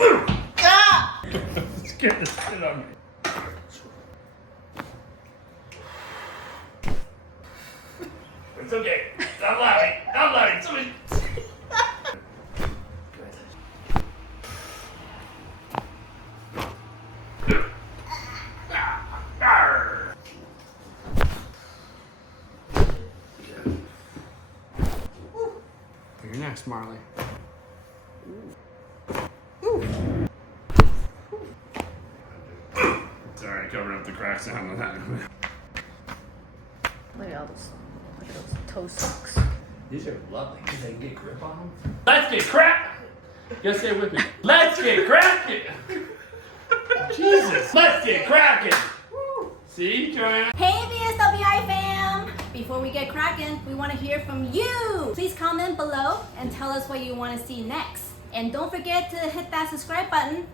Ah! Scared the shit out of me. It's okay. Stop laughing. Stop laughing. Somebody. You're next, Marley. Sorry, covering up the crack sound with that. Look at those toe socks. These are lovely because I can get grip on them. Let's get crack! You gotta say it with me. Let's get crackin'! Jesus, let's get crackin'! See, Joanna? Hey VSWI Fam! Before we get cracking, we want to hear from you. Please comment below and tell us what you want to see next. And don't forget to hit that subscribe button